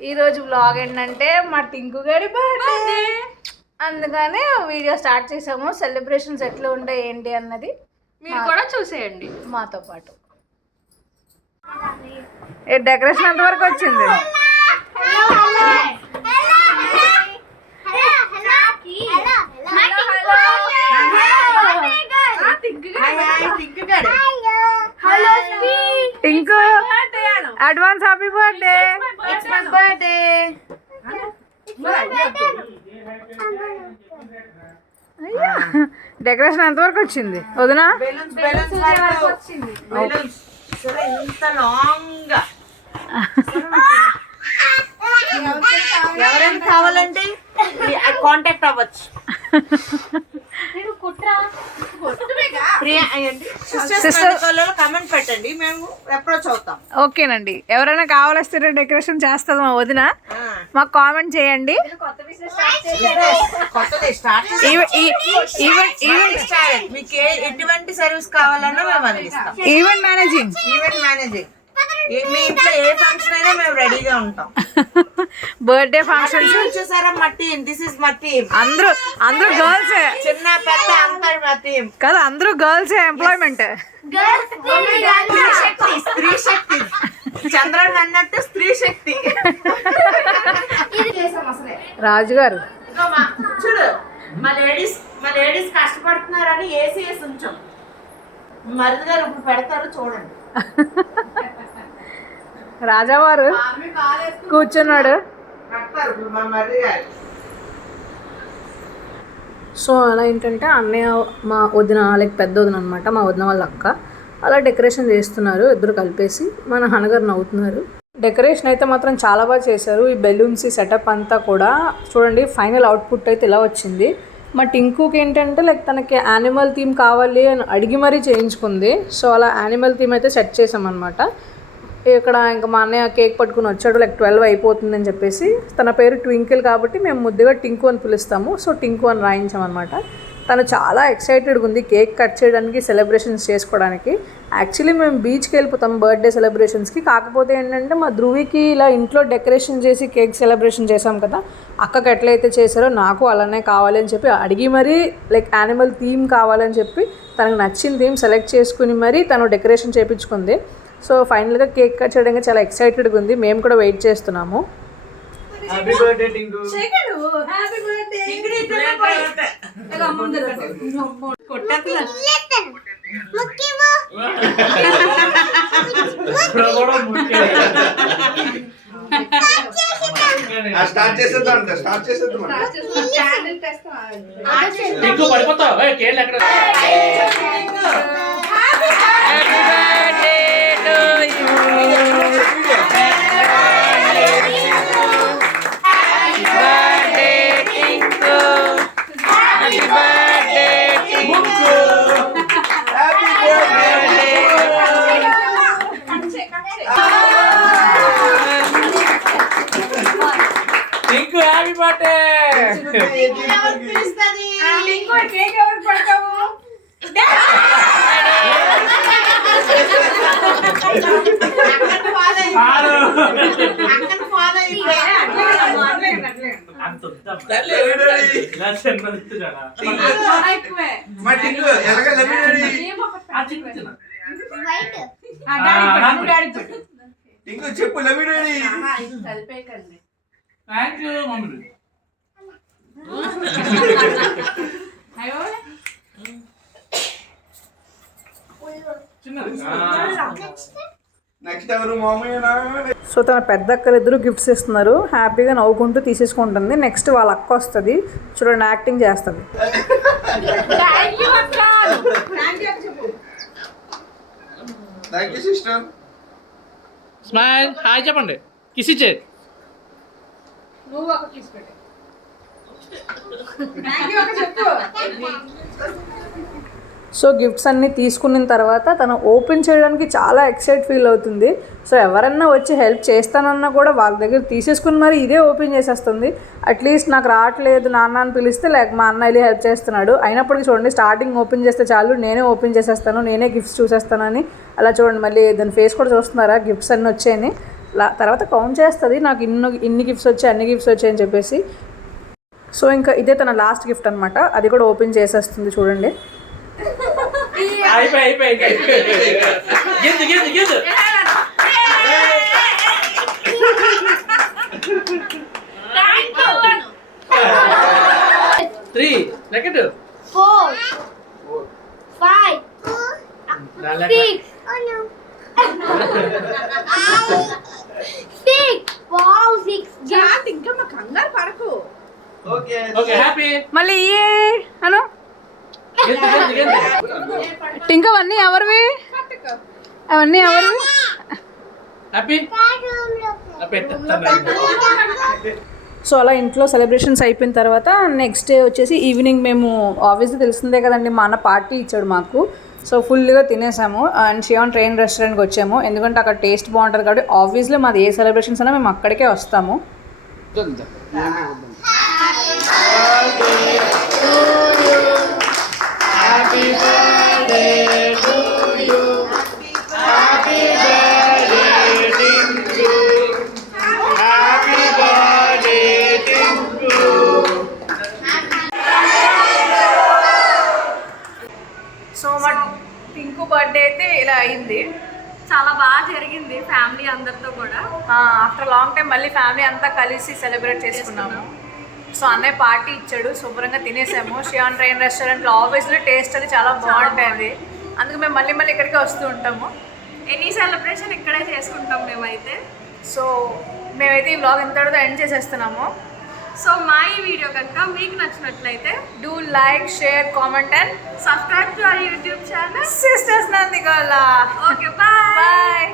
ఈరోజు వ్లాగ్ ఏంటంటే మా టింకు గారి బర్త్డే, అందుకని వీడియో స్టార్ట్ చేసాము. సెలబ్రేషన్స్ ఎట్లా ఉంటాయి ఏంటి అన్నది మీరు కూడా చూసేయండి మాతో పాటు. ఏ డెకరేషన్ ఎంతవరకు వచ్చింది? Tinku advance happy birthday. It's my birthday. Decoration ఎంతవరకు వచ్చింది వదినా? ఎవరైనా కావాలంటే కాంటాక్ట్ అవ్వచ్చు. కమెంట్ పెట్టండి, మేము అప్రోచ్ అవుతాం. ఓకేనండి, ఎవరైనా కావాల్స్తే డెకరేషన్ చేస్తుంది మా వదిన, మాకు కామెంట్ చేయండి. మీకు ఎటువంటి సర్వీస్ కావాలన్నా మేము అందిస్తాం. ఈవెంట్ మేనేజింగ్ మీ ఇంట్లో ఏ ఫంక్షన్ అయినా మేము రెడీగా ఉంటాం. బర్త్డే ఫంక్షన్ చూసారా? మా టీమ్, దిస్ ఇస్ మా టీమ్. అందరూ గర్ల్స్, చిన్న పెద్ద అందరు మా టీమ్ కదా, అందరూ గర్ల్స్. ఎంప్లాయ్మెంట్ స్త్రీ శక్తి, చంద్రుడు అన్నట్టు స్త్రీ శక్తి. రాజు గారు చూడు, మా లేడీస్ కష్టపడుతున్నారని ఏసీ ఉంచాం. మరిది గారు ఇప్పుడు పెడతారు చూడండి. రాజావారు కూర్చున్నాడు. సో అలా ఏంటంటే అన్నయ్య మా వదిన, లైక్ పెద్ద వదిన అనమాట, మా వదిన వాళ్ళ అక్క, అలా డెకరేషన్ చేస్తున్నారు. ఇద్దరు కలిపేసి మా నాన్నగారు నవ్వుతున్నారు. డెకరేషన్ అయితే మాత్రం చాలా బాగా చేశారు. ఈ బెలూన్స్, ఈ సెటప్ అంతా కూడా చూడండి. ఫైనల్ అవుట్పుట్ అయితే ఇలా వచ్చింది. మా టింకుకి ఏంటంటే లైక్ తనకి యానిమల్ థీమ్ కావాలి అని అడిగి మరీ చేయించుకుంది. సో అలా యానిమల్ థీమ్ అయితే సెట్ చేసామన్నమాట. ఇక్కడ ఇంకా మా అన్నయ్య కేక్ పట్టుకుని వచ్చాడు. లైక్ 12 అయిపోతుందని చెప్పేసి, తన పేరు ట్వింకిల్ కాబట్టి మేము ముద్దుగా టింకు అని పిలుస్తాము. సో టింకు అని రాయించామన్నమాట. తను చాలా ఎక్సైటెడ్గా ఉంది కేక్ కట్ చేయడానికి, సెలబ్రేషన్స్ చేసుకోవడానికి. యాక్చువల్లీ మేము బీచ్కి వెళ్ళిపోతాం బర్త్డే సెలబ్రేషన్స్కి. కాకపోతే ఏంటంటే మా ధ్రువికి ఇలా ఇంట్లో డెకరేషన్ చేసి కేక్ సెలబ్రేషన్ చేసాం కదా, అక్కకి ఎట్లయితే చేశారో నాకు అలానే కావాలి అని చెప్పి అడిగి మరీ లైక్ యానిమల్ థీమ్ కావాలని చెప్పి తనకు నచ్చిన థీమ్ సెలెక్ట్ చేసుకుని మరీ తను డెకరేషన్ చేయించుకుంది. సో ఫైనల్గా కేక్ కట్ చేయడానికి చాలా ఎక్సైటెడ్గా ఉంది. మేము కూడా వెయిట్ చేస్తున్నాము. Happy birthday Tinku. Happy birthday. Start చేసేద్దాం. టింకు పడిపోతావు. కేళ్ళు ఎక్కడ? Happy birthday. చెప్పు love daddy. Thank you mummy. So తన పెద్ద అక్కలు ఇద్దరు గిఫ్ట్స్ ఇస్తున్నారు. హ్యాపీగా నవ్వుకుంటూ తీసేసుకుంటుంది. నెక్స్ట్ వాళ్ళ అక్క వస్తుంది, చూడండి యాక్టింగ్ చేస్తుంది. స్మైల్ హాయ్ చెప్పండి. కిస్ ఇచ్చే. సో గిఫ్ట్స్ అన్నీ తీసుకున్న తర్వాత తను ఓపెన్ చేయడానికి చాలా ఎక్సైట్ ఫీల్ అవుతుంది. సో ఎవరన్నా వచ్చి హెల్ప్ చేస్తానన్నా కూడా వాళ్ళ దగ్గర తీసేసుకుని మరి ఇదే ఓపెన్ చేసేస్తుంది. అట్లీస్ట్ నాకు రావట్లేదు నాన్న అని పిలిస్తే లేక మా అన్న వెళ్ళి హెల్ప్ చేస్తున్నాడు. అయినప్పటికీ చూడండి, స్టార్టింగ్ ఓపెన్ చేస్తే చాలు నేనే ఓపెన్ చేసేస్తాను, నేనే గిఫ్ట్స్ చూసేస్తానని. అలా చూడండి, మళ్ళీ దాని ఫేస్ కూడా చూస్తున్నారా గిఫ్ట్స్ అన్నీ వచ్చాయని. తర్వాత కౌంట్ చేస్తుంది నాకు ఇన్ని గిఫ్ట్స్ వచ్చాయి అన్ని గిఫ్ట్స్ వచ్చాయి అని చెప్పేసి. సో ఇంకా ఇదే తన లాస్ట్ గిఫ్ట్ అనమాట, అది కూడా ఓపెన్ చేసేస్తుంది చూడండి. అయిపోయి గింజు 3 సెకండ్ 4 5 6 6 wow 6 ఇంకా మా కంగారు పడకు. ఓకే హ్యాపీ మళ్ళీ ఏ హలో గింజు టింక్ అవన్నీ ఎవరివి, అవన్నీ ఎవరివి? హ్యాపీ సో అలా ఇంట్లో సెలబ్రేషన్స్ అయిపోయిన తర్వాత నెక్స్ట్ డే వచ్చేసి ఈవినింగ్ మేము ఆబ్వియస్లీ తెలిసిందే కదండి, మా అన్న పార్టీ ఇచ్చాడు మాకు. సో ఫుల్గా తినేసాము అండ్ షియాన్ ట్రైన్ రెస్టారెంట్కి వచ్చాము, ఎందుకంటే అక్కడ టేస్ట్ బాగుంటుంది కాబట్టి ఆబ్వియస్లీ మాది ఏ సెలబ్రేషన్స్ అయినా మేము అక్కడికే వస్తాము. సో మా టింకు బర్త్డే అయితే ఇలా అయింది, చాలా బాగా జరిగింది ఫ్యామిలీ అందరితో కూడా. ఆఫ్టర్ లాంగ్ టైం మళ్ళీ ఫ్యామిలీ అంతా కలిసి సెలబ్రేట్ చేసుకున్నాము. సో అన్నయ్య పార్టీ ఇచ్చాడు, శుభ్రంగా తినేసాము. షియాన్ ట్రైన్ రెస్టారెంట్లో ఆబ్వియస్లీ టేస్ట్ అది చాలా బాగుంటుంది, అందుకు మేము మళ్ళీ మళ్ళీ ఇక్కడికే వస్తూ ఉంటాము. ఎనీ సెలబ్రేషన్ ఇక్కడే చేసుకుంటాం మేమైతే. సో మేమైతే ఈ వ్లాగ్ ఇంతటితో ఎండ్ చేసేస్తున్నాము. సో మా ఈ వీడియో కనుక మీకు నచ్చినట్లయితే do like share comment and subscribe to our YouTube channel sisters Nandigola. Okay bye. Bye.